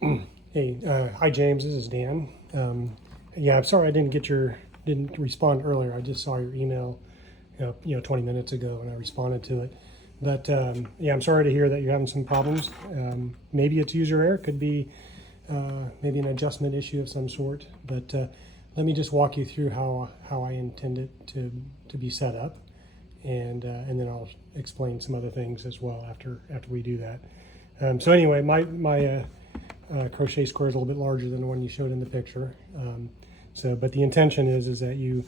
Hey, hi James. This is Dan. Yeah, I'm sorry I didn't respond earlier. I just saw your email, 20 minutes ago, and I responded to it. But yeah, I'm sorry to hear that you're having some problems. Maybe it's user error. Could be maybe an adjustment issue of some sort. But let me just walk you through how I intend it to be set up, and then I'll explain some other things as well after we do that. So anyway, my crochet square is a little bit larger than the one you showed in the picture. But the intention is that you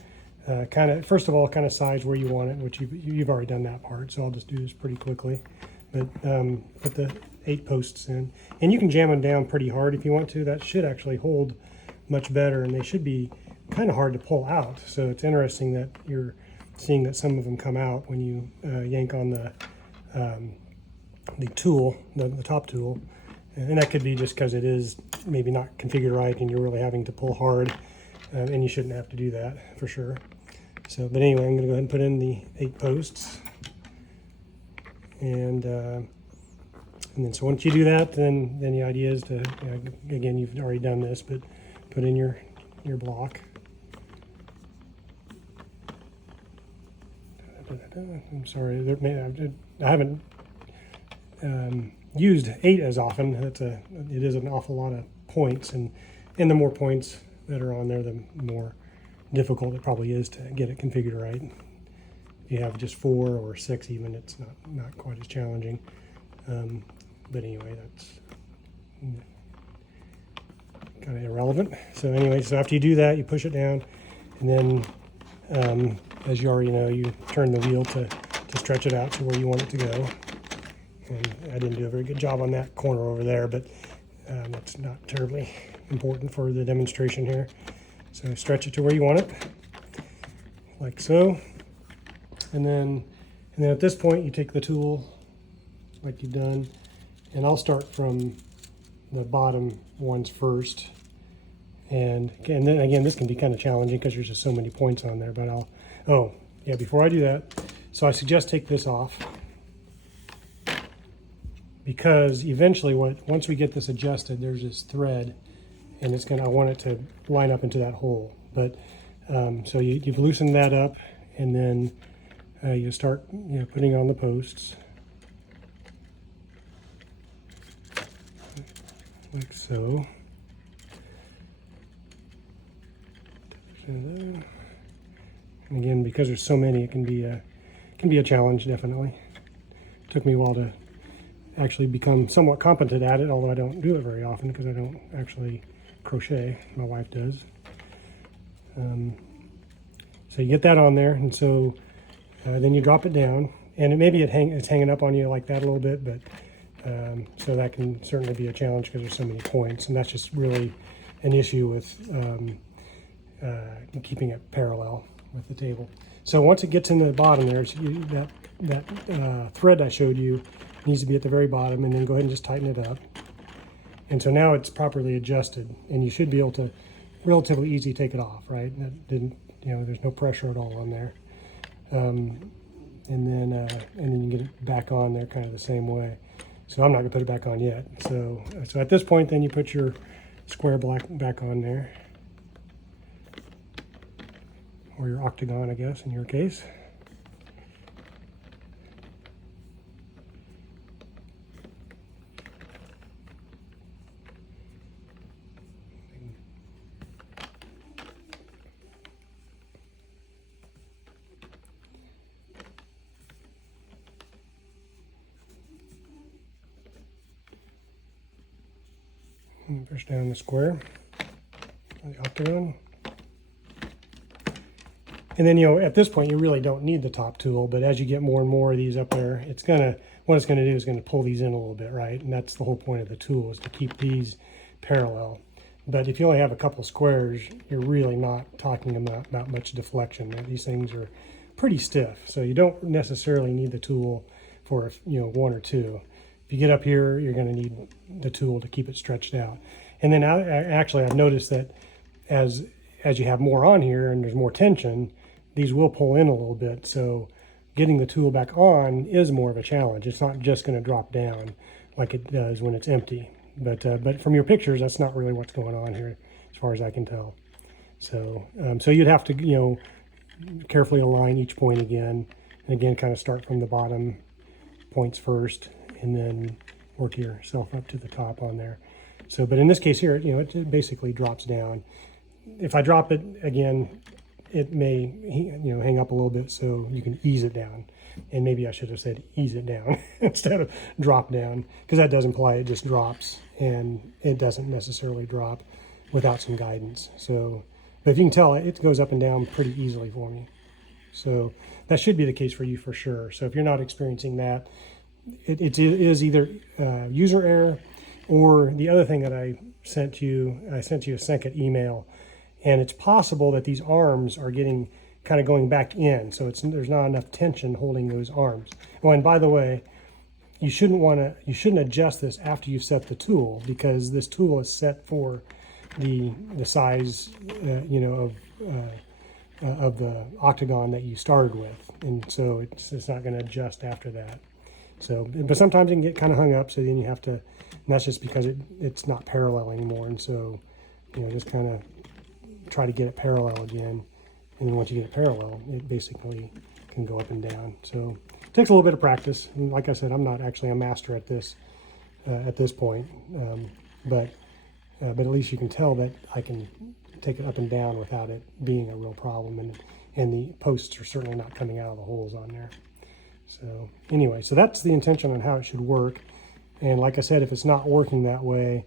first of all, kind of size where you want it, which you've already done that part. So I'll just do this pretty quickly. But put the 8 posts in, and you can jam them down pretty hard if you want to. That should actually hold much better, and they should be kind of hard to pull out. So it's interesting that you're seeing that some of them come out when you yank on the tool, the top tool. And that could be just because it is maybe not configured right and you're really having to pull hard, and you shouldn't have to do that for sure. So, but anyway, I'm going to go ahead and put in the 8 posts. And then so once you do that, then the idea is to, again, you've already done this, but put in your block. I'm sorry, I haven't used 8 as often. It is an awful lot of points, and the more points that are on there, the more difficult it probably is to get it configured right. If you have just 4 or 6 even, it's not quite as challenging. But anyway, that's kind of irrelevant. So anyway, so after you do that, you push it down, and then as you already know, you turn the wheel to stretch it out to where you want it to go. And I didn't do a very good job on that corner over there, but that's not terribly important for the demonstration here. So stretch it to where you want it, like so. And then at this point, you take the tool, like you've done, and I'll start from the bottom ones first. And then again, this can be kind of challenging because there's just so many points on there, but before I do that, so I suggest take this off, because eventually once we get this adjusted, there's this thread, and I want it to line up into that hole. But so you've loosened that up, and then you start putting on the posts like so. And again, because there's so many, it can be a challenge, definitely. It took me a while to actually become somewhat competent at it, although I don't do it very often because I don't actually crochet. My wife does. So you get that on there, and so then you drop it down, and it's hanging up on you like that a little bit, but so that can certainly be a challenge because there's so many points, and that's just really an issue with keeping it parallel with the table. So once it gets into the bottom there, that thread I showed you needs to be at the very bottom, and then go ahead and just tighten it up. And so now it's properly adjusted, and you should be able to relatively easy take it off, right? That didn't, there's no pressure at all on there. And then you get it back on there kind of the same way. So I'm not gonna put it back on yet. So at this point, then you put your square block back on there, or your octagon, I guess, in your case. And push down the square, the octagon. And then, at this point, you really don't need the top tool, but as you get more and more of these up there, what it's gonna do is gonna pull these in a little bit, right? And that's the whole point of the tool, is to keep these parallel. But if you only have a couple squares, you're really not talking about much deflection. These things are pretty stiff, so you don't necessarily need the tool for 1 or 2. If you get up here, you're going to need the tool to keep it stretched out. And then I've noticed that as you have more on here and there's more tension, these will pull in a little bit. So getting the tool back on is more of a challenge. It's not just going to drop down like it does when it's empty. But from your pictures, that's not really what's going on here, as far as I can tell. So so you'd have to, you know, carefully align each point again, and again, kind of start from the bottom points first, and then work yourself up to the top on there. So, but in this case here, you know, it basically drops down. If I drop it again, it may, you know, hang up a little bit, so you can ease it down. And maybe I should have said ease it down instead of drop down, because that does imply it just drops, and it doesn't necessarily drop without some guidance. So, but if you can tell, it goes up and down pretty easily for me. So that should be the case for you for sure. So if you're not experiencing that, it is either user error, or the other thing that I sent you a second email, and it's possible that these arms are getting kind of going back in, so there's not enough tension holding those arms. Oh, and by the way, you shouldn't adjust this after you've set the tool, because this tool is set for the size you know, of the Octagon that you started with, and so it's not going to adjust after that. So, but sometimes it can get kind of hung up, so then you have to, and that's just because it's not parallel anymore, and so, you know, just kind of try to get it parallel again, and then once you get it parallel, it basically can go up and down. So it takes a little bit of practice, and like I said, I'm not actually a master at this point, but at least you can tell that I can take it up and down without it being a real problem, and the posts are certainly not coming out of the holes on there. So anyway, so that's the intention on how it should work. And like I said, if it's not working that way,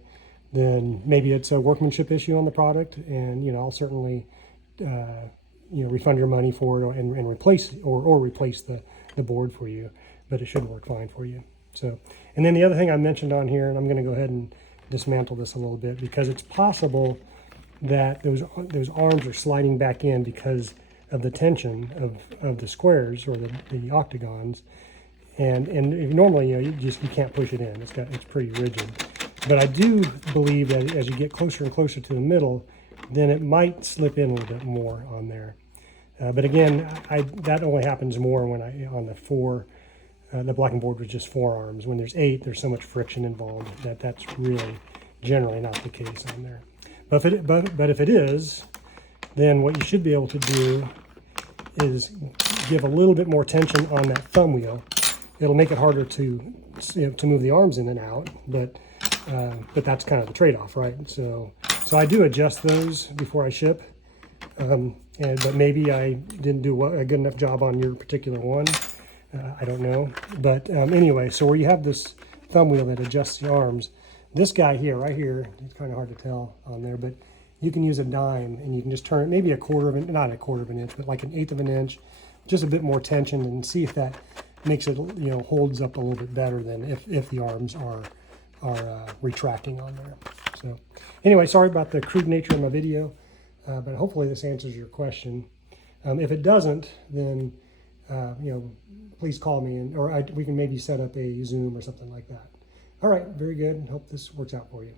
then maybe it's a workmanship issue on the product, and, you know, I'll certainly you know, refund your money for it, and replace the board for you, but it should work fine for you. So, and then the other thing I mentioned on here, and I'm going to go ahead and dismantle this a little bit, because it's possible that those arms are sliding back in because of the tension of the squares, or the octagons, and normally, you know, you can't push it in. It's pretty rigid. But I do believe that as you get closer and closer to the middle, then it might slip in a little bit more on there. But again, that only happens more when on the four, the blocking board with just 4 arms. When there's 8, there's so much friction involved that's really generally not the case on there. But if it is, then what you should be able to do is give a little bit more tension on that thumb wheel. It'll make it harder to, you know, to move the arms in and out, but that's kind of the trade-off, right? So I do adjust those before I ship, but maybe I didn't do a good enough job on your particular one. I don't know, but anyway, so where you have this thumb wheel that adjusts the arms, this guy here, right here, it's kind of hard to tell on there, but you can use a dime, and you can just turn it maybe not a quarter of an inch, but like 1/8 of an inch, just a bit more tension, and see if that makes it, you know, holds up a little bit better than if the arms are retracting on there. So anyway, sorry about the crude nature of my video, but hopefully this answers your question. If it doesn't, then you know, please call me, or we can maybe set up a Zoom or something like that. All right, very good. Hope this works out for you.